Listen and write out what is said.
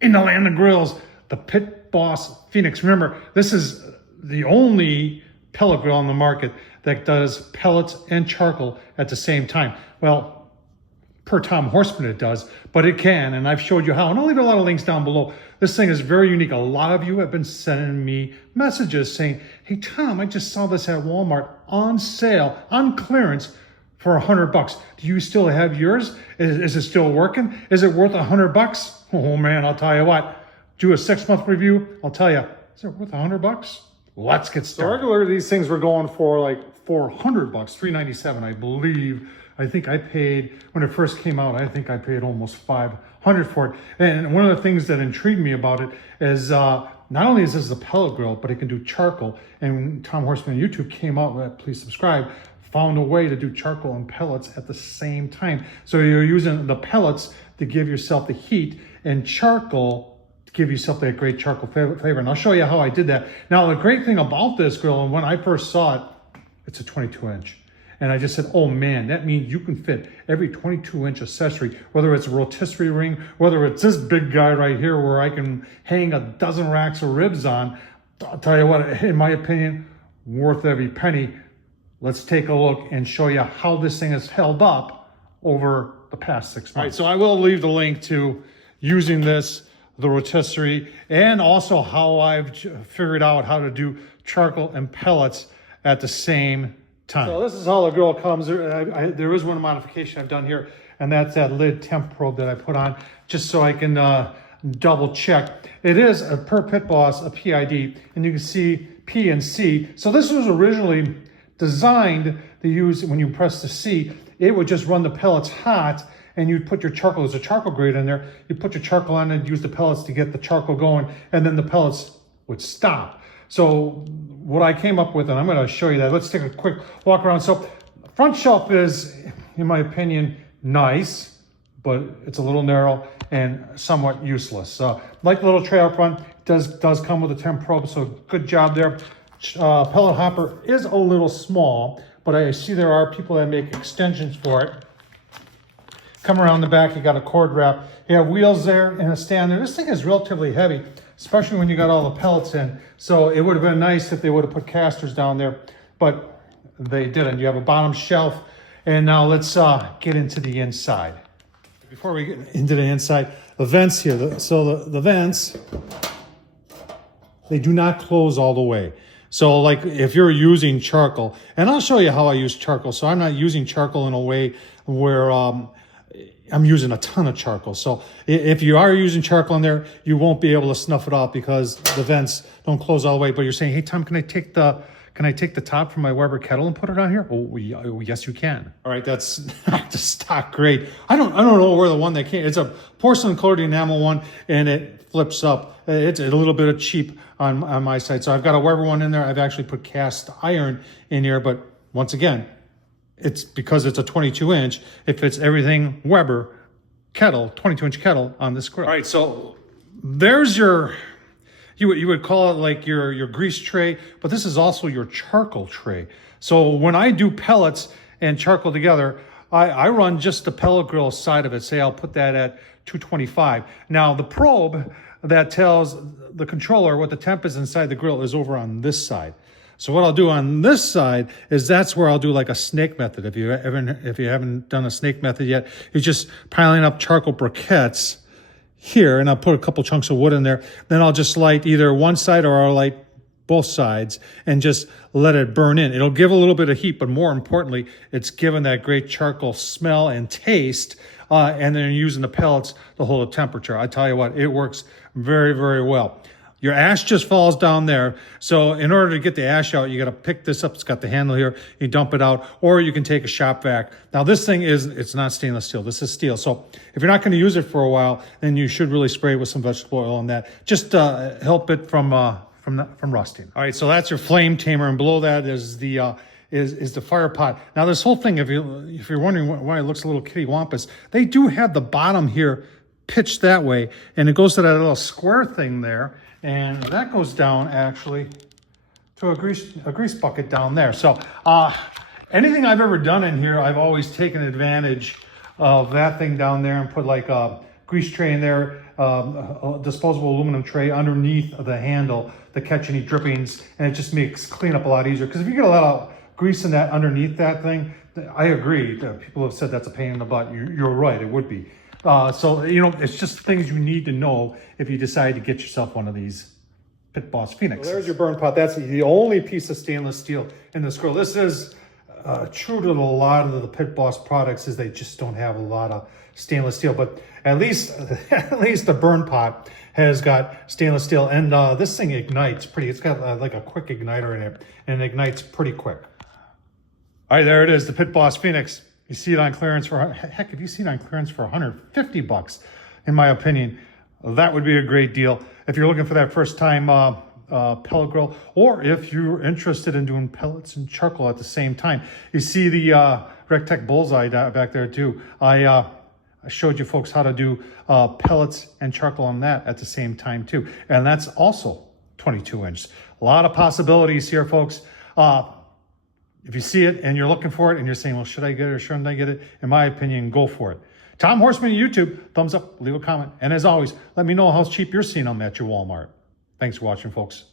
in the land of grills, the Pitboss Phoenix. Remember, this is the only pellet grill on the market that does pellets and charcoal at the same time. Well, per Tom Horsman it does, but it can, and I've showed you how, and I'll leave a lot of links down below. This thing is very unique. A lot of you have been sending me messages saying, hey Tom, I just saw this at Walmart on sale, on clearance for $100. Do you still have yours? Is it still working? Is it worth $100? Oh man, I'll tell you what, do a 6-month review, I'll tell you, is it worth $100? Let's get started. So regularly these things were going for like $400, $397, I believe. I think I paid, when it first came out, I think I paid almost $500 for it. And one of the things that intrigued me about it is not only is this a pellet grill, but it can do charcoal. And when Tom Horsman YouTube came out, please subscribe, found a way to do charcoal and pellets at the same time. So you're using the pellets to give yourself the heat and charcoal to give yourself that great charcoal flavor. And I'll show you how I did that. Now, the great thing about this grill, and when I first saw it, it's a 22-inch. And I just said, oh man, that means you can fit every 22-inch accessory, whether it's a rotisserie ring, whether it's this big guy right here where I can hang a dozen racks of ribs on. I'll tell you what, in my opinion, worth every penny. Let's take a look and show you how this thing has held up over the past 6 months. All right, so I will leave the link to using this, the rotisserie, and also how I've figured out how to do charcoal and pellets at the same time. So this is how the grill comes. There is one modification I've done here, and that's that lid temp probe that I put on just so I can double check. It is a per Pitboss, a PID, and you can see P and C. So this was originally designed to use, when you press the C, it would just run the pellets hot, and you'd put your charcoal, there's a charcoal grate in there, you put your charcoal on and use the pellets to get the charcoal going, and then the pellets would stop. So what I came up with, and I'm going to show you that. Let's take a quick walk around. So front shelf is, in my opinion, nice, but it's a little narrow and somewhat useless. Like the little tray up front, does come with a temp probe, so good job there. Pellet hopper is a little small, but I see there are people that make extensions for it. Come around the back, you got a cord wrap. You have wheels there and a stand there. This thing is relatively heavy, especially when you got all the pellets in. So it would have been nice if they would have put casters down there, but they didn't. You have a bottom shelf. And now let's get into the inside. Before we get into the inside, the vents here. The vents, they do not close all the way. So like if you're using charcoal, and I'll show you how I use charcoal. So I'm not using charcoal in a way where I'm using a ton of charcoal. So if you are using charcoal in there, you won't be able to snuff it off because the vents don't close all the way. But you're saying, hey Tom, can I take the top from my Weber kettle and put it on here? Oh yes, you can. All right, that's not the stock grade. I don't know where the one that came. It's a porcelain colored enamel one, and it flips up. It's a little bit of cheap on my side. So I've got a Weber one in there. I've actually put cast iron in here, but once again, it's because it's a 22-inch. It fits everything Weber kettle, 22-inch kettle on this grill. All right, so there's your, you would call it like your grease tray, but this is also your charcoal tray. So when I do pellets and charcoal together, I run just the pellet grill side of it. Say I'll put that at 225. Now the probe that tells the controller what the temp is inside the grill is over on this side. So what I'll do on this side is that's where I'll do like a snake method. If you haven't done a snake method yet, you're just piling up charcoal briquettes here, and I'll put a couple chunks of wood in there. Then I'll just light either one side or I'll light both sides and just let it burn in. It'll give a little bit of heat, but more importantly, it's given that great charcoal smell and taste. And then you're using the pellets to hold the temperature. I tell you what, it works very, very well. Your ash just falls down there. So in order to get the ash out, you got to pick this up. It's got the handle here. You dump it out, or you can take a shop vac. Now this thing it's not stainless steel. This is steel. So if you're not going to use it for a while, then you should really spray it with some vegetable oil on that. Just help it from rusting. All right. So that's your flame tamer, and below that is the fire pot. Now this whole thing, if you're wondering why it looks a little kitty wampus, they do have the bottom here pitched that way, and it goes to that little square thing there. And that goes down actually to a grease bucket down there. So anything I've ever done in here, I've always taken advantage of that thing down there and put like grease tray in there, a disposable aluminum tray underneath the handle to catch any drippings, and it just makes cleanup a lot easier. Because if you get a lot of grease in that underneath that thing, I agree. People have said that's a pain in the butt. You're right, it would be. So, you know, it's just things you need to know if you decide to get yourself one of these Pitboss Phoenix. Well, there's your burn pot. That's the only piece of stainless steel in this grill. This is true to a lot of the Pitboss products, is they just don't have a lot of stainless steel. But at least the burn pot has got stainless steel, and this thing ignites pretty. It's got like a quick igniter in it, and it ignites pretty quick. All right, there it is, the Pitboss Phoenix. You see it on clearance for, heck, if you see it on clearance for 150 bucks, in my opinion, that would be a great deal. If you're looking for that first time pellet grill, or if you're interested in doing pellets and charcoal at the same time. You see the Rectech Bullseye back there too. I showed you folks how to do pellets and charcoal on that at the same time too. And that's also 22 inch. A lot of possibilities here, folks. If you see it and you're looking for it and you're saying, well, should I get it or shouldn't I get it? In my opinion, go for it. Tom Horsman, YouTube, thumbs up, leave a comment. And as always, let me know how cheap you're seeing them at your Walmart. Thanks for watching, folks.